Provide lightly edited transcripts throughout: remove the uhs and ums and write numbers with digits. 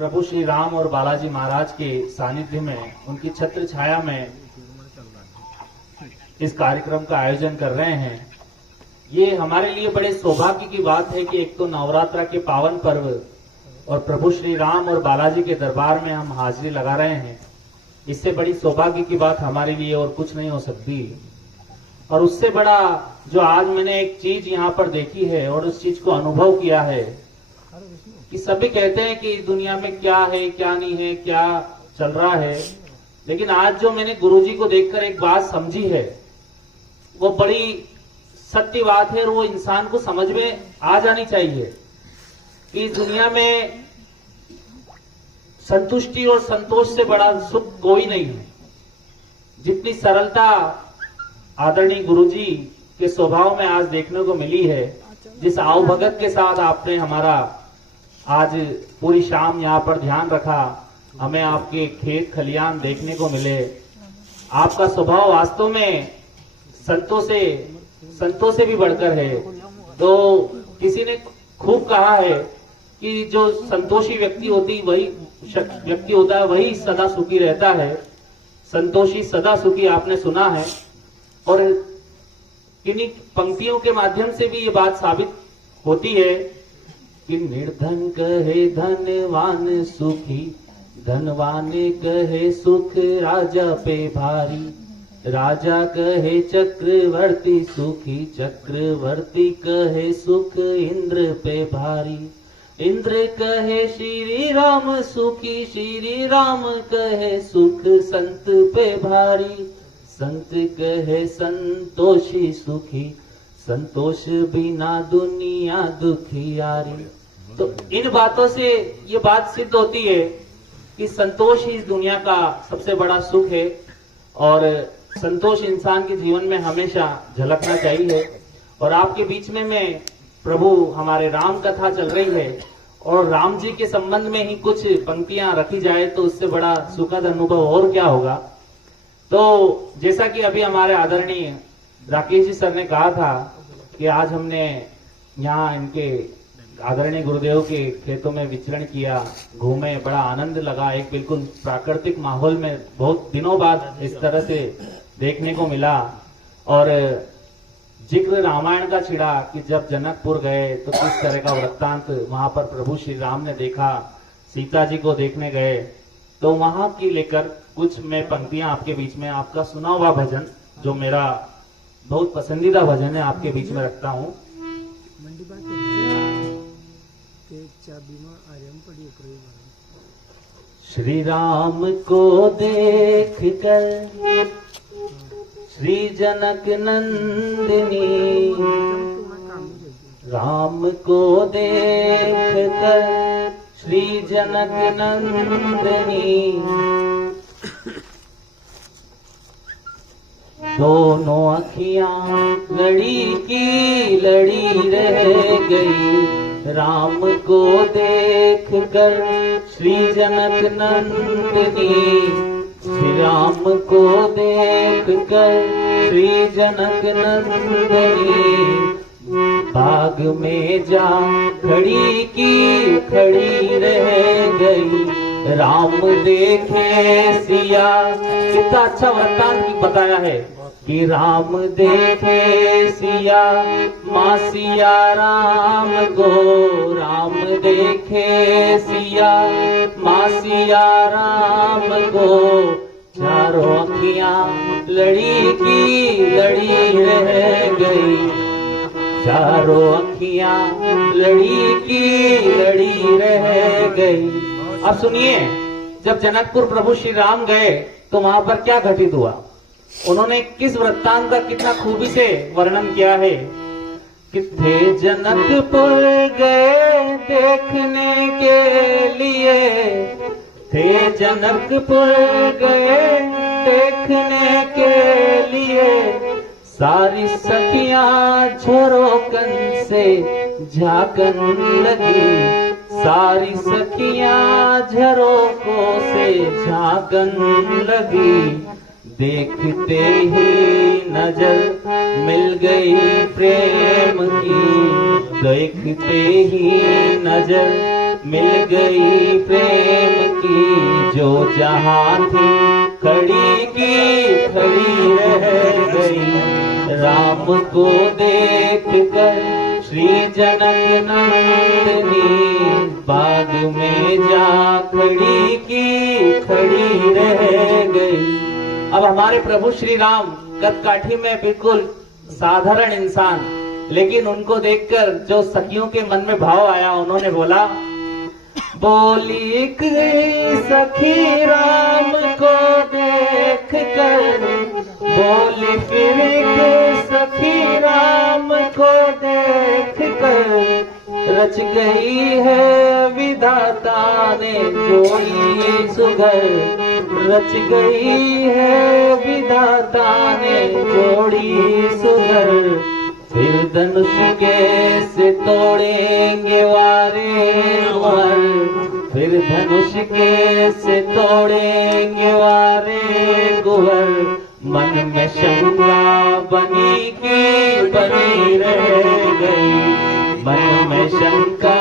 प्रभु श्री राम और बालाजी महाराज के सानिध्य में, उनकी छत्र छाया में इस कार्यक्रम का आयोजन कर रहे हैं। ये हमारे लिए बड़े सौभाग्य की बात है कि एक तो नवरात्रा के पावन पर्व और प्रभु श्री राम और बालाजी के दरबार में हम हाजिरी लगा रहे हैं। इससे बड़ी सौभाग्य की बात हमारे लिए और कुछ नहीं हो सकती। और उससे बड़ा जो आज मैंने एक चीज यहाँ पर देखी है और उस चीज को अनुभव किया है कि सभी कहते हैं कि दुनिया में क्या है, क्या नहीं है, क्या चल रहा है, लेकिन आज जो मैंने गुरुजी को देखकर एक बात समझी है वो बड़ी सत्य बात है और वो इंसान को समझ में आ जानी चाहिए कि इस दुनिया में संतुष्टि और संतोष से बड़ा सुख कोई नहीं है। जितनी सरलता आदरणीय गुरुजी के स्वभाव में आज देखने को मिली है, जिस आवभगत के साथ आपने हमारा आज पूरी शाम यहाँ पर ध्यान रखा, हमें आपके खेत खलियान देखने को मिले। आपका स्वभाव वास्तव में संतों से भी बढ़कर है। तो किसी ने खूब कहा है कि जो संतोषी व्यक्ति होता है वही सदा सुखी रहता है। संतोषी सदा सुखी आपने सुना है और किन्हीं पंक्तियों के माध्यम से भी ये बात साबित होती है कि निर्धन कहे धनवान सुखी, धनवान कहे सुख राजा पे भारी, राजा कहे चक्रवर्ती सुखी, चक्रवर्ती कहे सुख इंद्र पे भारी, इंद्र कहे श्री राम सुखी, श्री राम कहे सुख संत पे भारी, संत कहे संतोषी सुखी, संतोष बिना दुनिया दुखियारी। तो इन बातों से ये बात सिद्ध होती है कि संतोष ही इस दुनिया का सबसे बड़ा सुख है और संतोष इंसान के जीवन में हमेशा झलकना चाहिए। और आपके बीच में मैं प्रभु हमारे राम कथा चल रही है और राम जी के संबंध में ही कुछ पंक्तियां रखी जाए तो उससे बड़ा सुखद अनुभव और क्या होगा। तो जैसा कि अभी हमारे आदरणीय राकेश जी सर ने कहा था कि आज हमने यहाँ इनके आदरणीय गुरुदेव के खेतों में विचरण किया, घूमे, बड़ा आनंद लगा। एक बिल्कुल प्राकृतिक माहौल में बहुत दिनों बाद इस तरह से देखने को मिला। और जिक्र रामायण का छिड़ा कि जब जनकपुर गए तो किस तरह का वृत्तांत वहां पर प्रभु श्री राम ने देखा, सीता जी को देखने गए, तो वहां की लेकर कुछ मैं पंक्तियां आपके बीच में, आपका सुना हुआ भजन जो मेरा बहुत पसंदीदा भजन है, आपके बीच में रखता हूँ। श्री राम को देख कर श्री जनक नंदिनी, राम को देख कर श्री जनक नंदिनी, दोनों अखियां लड़ी की लड़ी रह गई, राम को देख कर श्री जनक नंदिनी, श्री राम को देख कर श्री जनक नंदिनी, बाग में जा खड़ी की खड़ी रह गई, राम देखे सिया। कितना अच्छा वृत्तांत बताया है कि राम देखे सिया, माँ सिया राम को, राम देखे सिया, माँ सिया राम को, चारों अखियां लड़ी की लड़ी रह गई, चारों अखियां लड़ी की लड़ी रह गई। अब सुनिए, जब जनकपुर प्रभु श्री राम गए तो वहां पर क्या घटित हुआ, उन्होंने किस वृत्तांत का कितना खूबी से वर्णन किया है। किथे जनकपुर गए देखने के लिए, थे जनकपुर गए देखने के लिए, सारी सखियां झरोकन से झांकन लगी, सारी सखियां झरोकों से झांकन लगी, देखते ही नजर मिल गई प्रेम की, देखते ही नजर मिल गई प्रेम की जो जहां थी खड़ी की खड़ी रह गई। राम को देख कर श्री जनक नंदिनी बाग में जा खड़ी की खड़ी रह गई। अब हमारे प्रभु श्री राम कदकाठी में बिल्कुल साधारण इंसान, लेकिन उनको देखकर जो सखियों के मन में भाव आया, उन्होंने बोला, बोली सखी राम को देख कर, बोली फिर सखी राम को देख कर, रच गई है विधाता ने जोड़ी सुघर, रच गई है विधाता ने जोड़ी सुघर। फिर धनुष कैसे तोड़ेंगे वारे वर, फिर धनुष कैसे तोड़ेंगे वारे गुवर। मन में शंका बनी की बनी रह गई, मन में शंका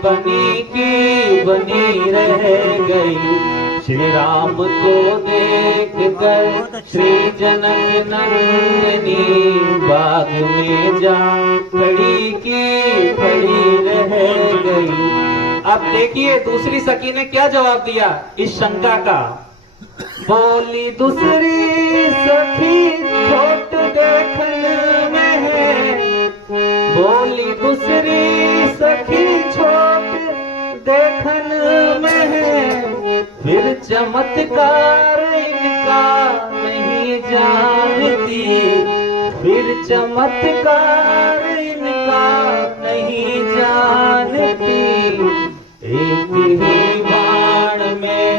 बनी की बनी रह गई। श्री राम को देख कर श्री जनक नंदिनी बाग में जा खड़ी की खड़ी रह गई। अब देखिए दूसरी सखी ने क्या जवाब दिया इस शंका का। बोली दूसरी सखी छोट देखने में है, बोली दूसरी सखी छोट देखन में है, फिर चमत्कार इनका नहीं जानती, फिर चमत्कार इनका नहीं जानती। एक ही बाण में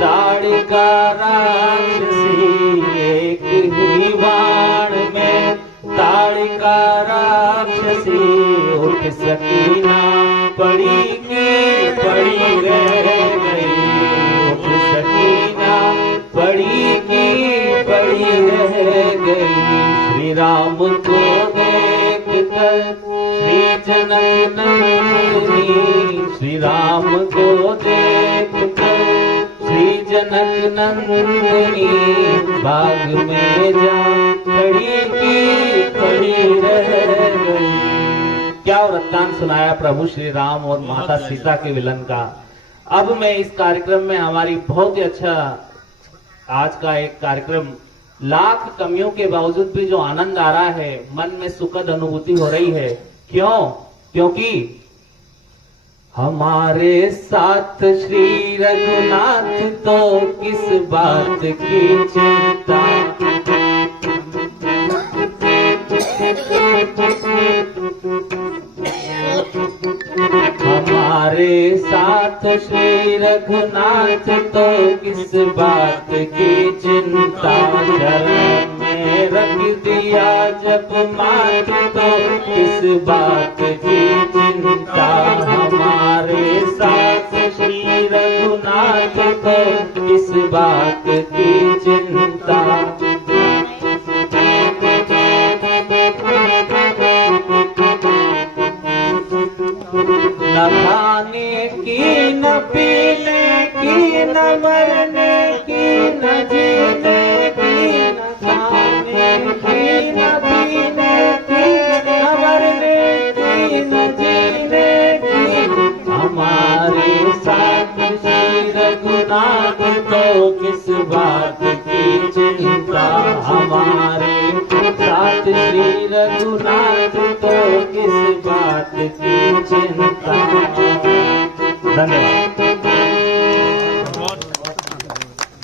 ताड़िका राक्षसी, एक ही बाण में ताड़िका राक्षसी। उठ सकीना पड़ी की पड़ी रह गई, उठ सकीना पड़ी की पड़ी रह गई। श्री राम को देख कर श्री जनक नंदिनी, श्री राम को देख कर श्री जनक नंदिनी बाग में जा खड़ी की खड़ी रह गई। क्या वृत्तांत सुनाया प्रभु श्री राम और माता सीता के विलन का। अब मैं इस कार्यक्रम में हमारी बहुत ही अच्छा आज का एक कार्यक्रम, लाख कमियों के बावजूद भी जो आनंद आ रहा है, मन में सुखद अनुभूति हो रही है। क्यों? क्योंकि हमारे साथ श्री रघुनाथ तो किस बात की चिंता, हमारे साथ श्री रघुनाथ तो किस बात की चिंता। चरण में रख दिया जब माथ तो किस बात की चिंता। हमारे साथ श्री रघुनाथ तो किस बात की चिंता। न खाने की न पीने की न मरने की न जीने की, न खाने की न पीने की न मरने की न जीने की। हमारे साथ श्री रघुनाथ तो किस बात की चिंता। हमारे साथ श्री रघुनाथ तो किस बात की चिंता। धन्यवाद।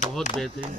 बहुत बेहतरीन।